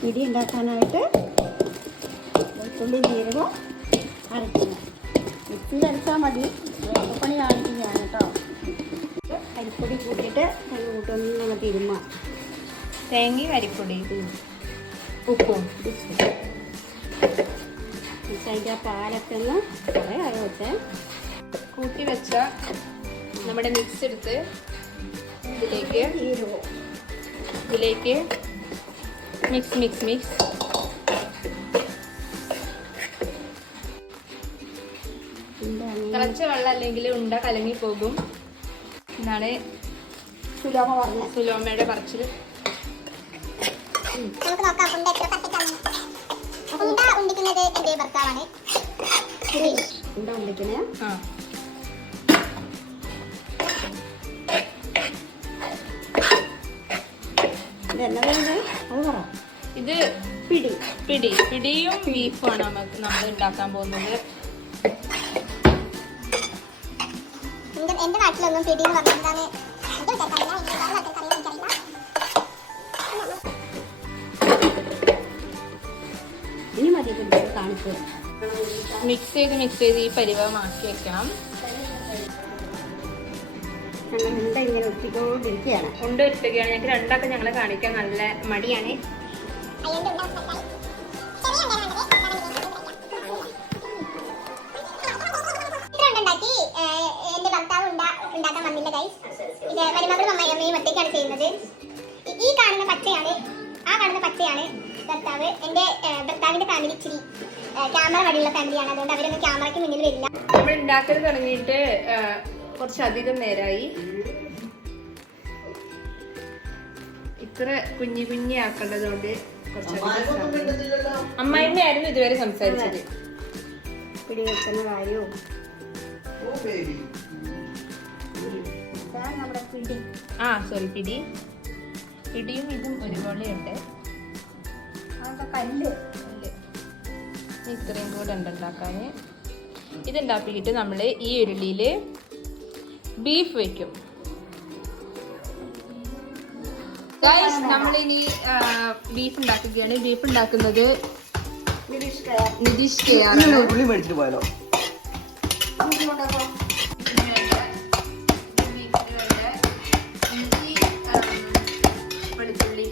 പിടി ഉണ്ടാക്കാനായിട്ട് വെളുത്തുള്ളി ജീരകം അരയ്ക്കണം. മിക്സിയിൽ അരച്ചാൽ മതി. പണി കാണിക്കും ഞാൻ കേട്ടോ. അരിപ്പൊടി കൂട്ടിയിട്ട് കൈ കൂട്ടൊന്നും തിരുമ്മ. തേങ്ങയും അരിപ്പൊടി ഉപ്പും അതിൻ്റെ ആ പാലൊക്കെ ഒന്ന് കുറേ ആയോ വെച്ചേ കൂട്ടി വെച്ച നമ്മുടെ മിക്സ് എടുത്ത് ഇതിലേക്ക് മിക്സ് മിക്സ് മിക്സ് തിളച്ച വെള്ളം അല്ലെങ്കിൽ ഉണ്ട കലങ്ങി പോകും എന്നാണ് സുലോമയുടെ പറച്ചിൽ. ഉണ്ടിക്കുന്നത് എൻ്റെ ഭർത്താവാണ്. ഉണ്ട ഉണ്ടിക്കുന്നത് ഇത് പിടിയും ബീഫുമാണ് നമ്മൾ ഉണ്ടാക്കാൻ പോകുന്നത്. എന്റെ നാട്ടിലൊന്നും പിടി എന്ന് പറഞ്ഞാൽ ഇനി മതി കാണിച്ചു. മിക്സ് ചെയ്ത് ഈ പരിവമാക്കി വെക്കണം. ഉണ്ട ഇങ്ങനെ ഒട്ടിക്കൊണ്ടിരിക്കുകയാണ്. ഞങ്ങൾക്ക് രണ്ടാക്കും ഞങ്ങളെ കാണിക്കാൻ നല്ല മടിയാണ്. എന്റെ ഭർത്താവ് ഉണ്ടാക്കാൻ വന്നില്ല ഗൈസ്. ഇത് മരുമകളും അമ്മയും ഒറ്റയ്ക്കാണ് ചെയ്യുന്നത്. ഈ കാണുന്ന പച്ചയാണ്, ആ കാണുന്ന പച്ചയാണ് ഭർത്താവ്. എന്റെ ഭർത്താവിന്റെ ഫാമിലി ഇച്ചിരി ക്യാമറ വഴിയുള്ള ഫാമിലിയാണ്. അതുകൊണ്ട് അവരൊന്നും ക്യാമറയ്ക്ക് മുന്നിൽ വരില്ല. നമ്മൾ ഉണ്ടാക്കൽ തുടങ്ങിയിട്ട് കുറച്ചധികം നേരമായി. ഇത്ര കുഞ്ഞി ആക്കേണ്ടതുകൊണ്ട് അമ്മായിമ്മ ആയിരുന്നു ഇതുവരെ സംസാരിച്ചത്. പിടി വെക്കുന്ന കാര്യവും പിടിയും ഇതും ഒരുപോലെയുണ്ട്. ഇത്രയും കൂടെ ഉണ്ടാക്കാൻ. ഇതുണ്ടാക്കിയിട്ട് നമ്മൾ ഈ ഉരുളിയിൽ ബീഫ് വെക്കും. നമ്മളിനി ബീഫ് ഉണ്ടാക്കുകയാണ്. ബീഫ് ഉണ്ടാക്കുന്നത് നിതീഷ് കെയാണ്. വെളുത്തുള്ളി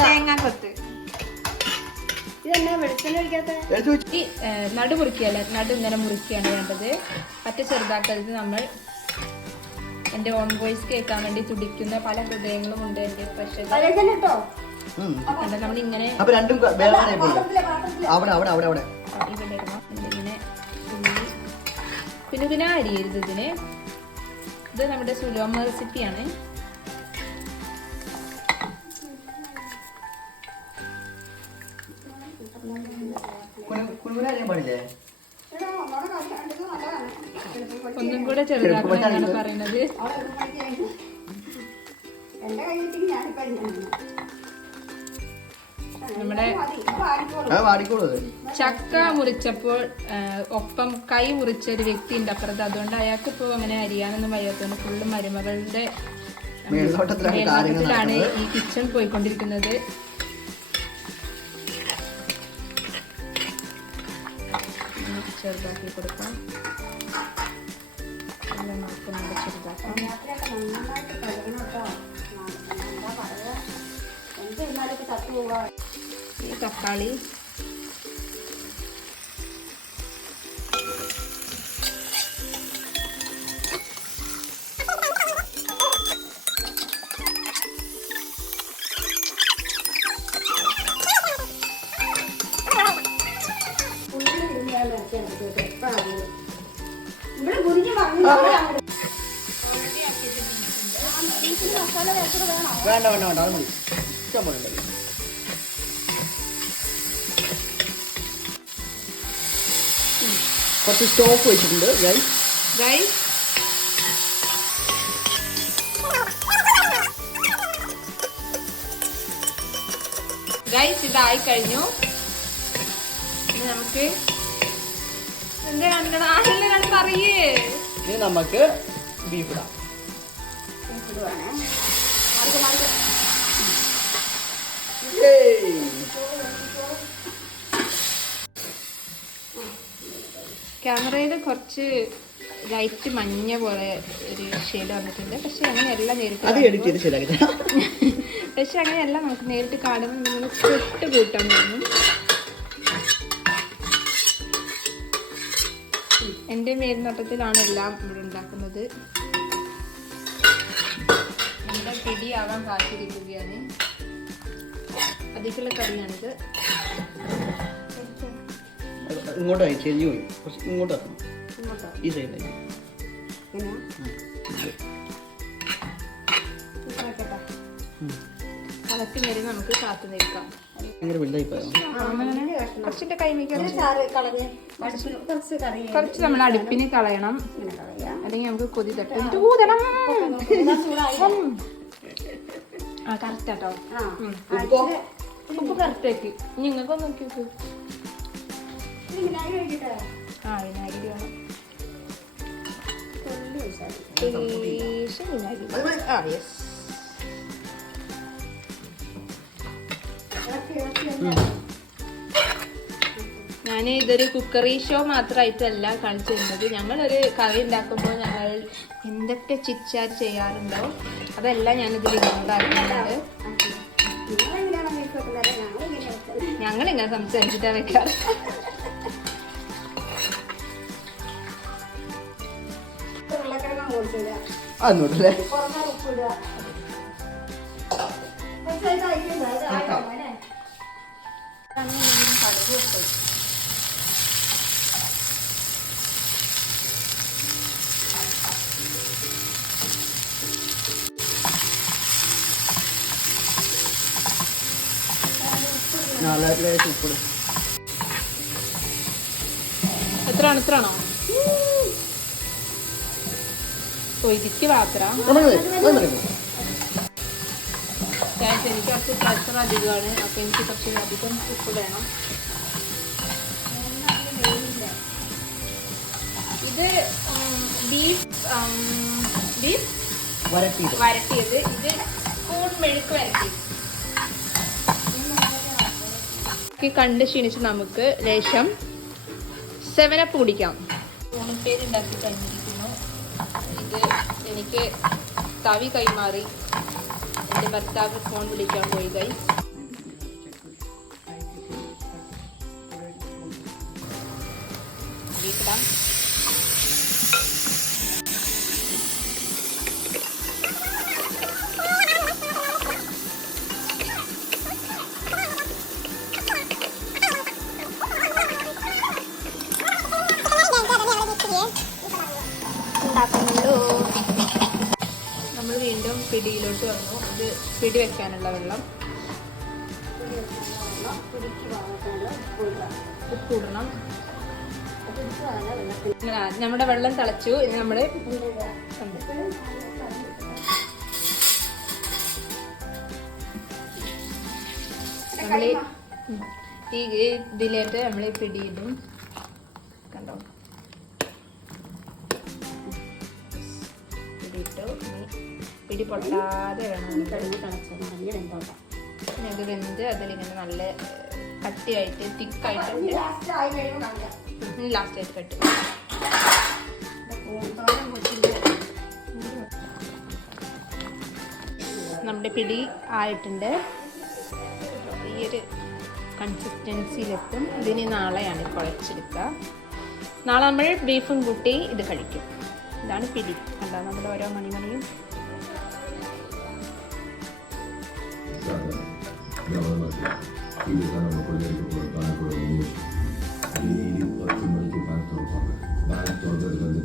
തേങ്ങാക്കൊത്ത്. ഈ നടു മുറിക്കുകയല്ല, നടു ഇങ്ങനെ മുറിക്കുകയാണ് വേണ്ടത്. പറ്റ ചെറുതാക്കരുത്. നമ്മൾ എന്റെ ഓൺ വോയിസ് കേൾക്കാൻ വേണ്ടി തുടിക്കുന്ന പല ഹൃദയങ്ങളും ഉണ്ട് എന്റെ പ്രഷർ. നമ്മളിങ്ങനെ ഇവിടെ പിന്നെ ഇതിനെ അരിയരുത്. ഇത് നമ്മുടെ സുലോമ റെസിപ്പിയാണ്. ഒന്നും കൂടെ ചെറുതാക്കാനാണ് പറയുന്നത്. നമ്മുടെ ചക്ക മുറിച്ചപ്പോൾ ഒപ്പം കൈ മുറിച്ച ഒരു വ്യക്തി ഉണ്ട് അപ്പുറത്ത്. അതുകൊണ്ട് അയാൾക്ക് ഇപ്പൊ അങ്ങനെ അരിയാനൊന്നും വയ്യാത്തതുകൊണ്ട് ഫുള്ള് മരുമകളുടെ മേൽനോട്ടത്തിലാണ് ഈ കിച്ചൺ പോയിക്കൊണ്ടിരിക്കുന്നത്. ചെറുതാക്കി കൊടുക്കാം. ചെറുതാക്കാം. ഈ തക്കാളി വേണ്ട വേണ്ട വേണ്ട അത് മതി. ഇഷ്ടം പോലെ ഉണ്ടല്ലോ. കുറച്ച് സ്റ്റോക്ക് വെച്ചിട്ടുണ്ട് ഗൈസ്. ഗൈസ് ഇതായി കഴിഞ്ഞു. ഇനി നമുക്ക് എന്താ കാണിക്കണം? ആരെല്ലാം പറയേ. ഇനി നമുക്ക് ബീഫ് ഇടാം. ക്യാമറയിൽ കുറച്ച് ലൈറ്റ് മഞ്ഞ പോലെ ഒരു ഷെയ്ഡ് വന്നിട്ടുണ്ട്. പക്ഷെ അങ്ങനെയല്ല നേരിട്ട് പക്ഷെ അങ്ങനെയല്ല നമുക്ക് നേരിട്ട് കാണുമ്പോൾ നമ്മൾ തൊട്ട് കൂട്ടാൻ തോന്നും. എൻ്റെ മേൽനോട്ടത്തിലാണ് എല്ലാം ഇവിടെ ഉണ്ടാക്കുന്നത്. എൻ്റെ പിടിയാവാൻ കാത്തിരിക്കുകയാണ്. അതിക്കുള്ള കറിയാണിത്. ഇങ്ങോട്ടായി ചെരിഞ്ഞു പോയി. കുറച്ച് ഇങ്ങോട്ട് വെക്കണം. ഈ സൈഡിലേക്ക്. കളത്തി വരെ നമുക്ക് കാത്തു നിൽക്കാം. ഭയങ്കര വലുതായി പോയോ? കുറച്ചിട്ട് കൈ കുറച്ച് നമ്മൾ അടുപ്പിന് കളയണം, അല്ലെങ്കിൽ നമുക്ക് കൊതി തട്ടും. ആ കറക്റ്റാട്ടോ. ഉപ്പ് കറക്റ്റാക്കി. നിങ്ങൾക്കൊന്ന് നോക്കി നോക്കൂ. ആ വിനാഗിരി വേണം. ആ യെസ്. ഞാൻ ഇതൊരു കുക്കറി ഷോ മാത്രമായിട്ടല്ല കാണിച്ചു തരുന്നത്. ഞങ്ങളൊരു കറി ഉണ്ടാക്കുമ്പോൾ ഞങ്ങൾ എന്തൊക്കെ ചിറ്റ്ചാറ്റ് ചെയ്യാറുണ്ടോ അതെല്ലാം ഞാനിതിൽ ഇൻക്ലൂഡാക്കുന്നുണ്ട്. ഞങ്ങളിങ്ങനെ സംസാരിച്ചിട്ടാണ് വെക്കാറ്. അങ്ങോട്ടല്ലേ? എത്രയാണോ? ഇതിക്ക് മാത്രം എനിക്ക് കുറച്ച് പ്രഷർ അധികമാണ്. അപ്പം എനിക്ക് കുറച്ച് അധികം ഉപ്പ് വേണം. ഇത് ബീഫ് വരട്ടിയത്. ഇത് സ്പൂൺ മെഴുക്ക് വരട്ടി. കണ്ട് ക്ഷീണിച്ച് നമുക്ക് ലേശം 7 അപ്പ് കുടിക്കാം. 3 പേര് ഉണ്ടാക്കി കഴിഞ്ഞിരിക്കുന്നു. ഇത് എനിക്ക് തവി കൈമാറി എൻ്റെ ഭർത്താവ് ഫോൺ വിളിക്കാൻ പോയി. കൈ ബീഫിടാം. നമ്മൾ വീണ്ടും പിടിയിലോട്ട് വന്നു. ഇത് പിടി വെക്കാനുള്ള വെള്ളം. ഉപ്പിടണം. നമ്മുടെ വെള്ളം തിളച്ചു. ഇനി നമ്മൾ ഈ ഇതിലേക്ക് നമ്മൾ പിടിയിടും. കണ്ടോ? പിടി പൊട്ടാതെ വേണം. പിന്നെ ഇത് വെന്ത് അതിലിങ്ങനെ നല്ല കട്ടിയായിട്ട് തിക്കായിട്ടുണ്ട്. ലാസ്റ്റ് ആയിട്ട് കട്ട്. നമ്മുടെ പിടി ആയിട്ടുണ്ട്. ഈ ഒരു കൺസിസ്റ്റൻസിയിലെത്തും. ഇതിന് നാളെയാണ് കുഴച്ചെടുക്കുക. നാളെ നമ്മൾ ബീഫും കൂട്ടി ഇത് കഴിക്കും. ഇതാണ് പിടി. കണ്ടോ നമ്മുടെ ഓരോ മണിമണിയും.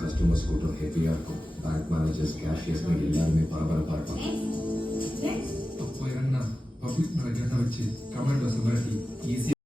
கஸ்டமர்ஸ் கூட்டம் ஹெவியாக இருக்கும். பேங்க் மேனேஜர்ஸ், கேஷியர்ஸ் எல்லாருமே பரபரப்பாக இருப்பாங்க. அப்போ என்ன பப்ளிக் மேலே வச்சு கமெண்ட் வசதி ஈஸியாக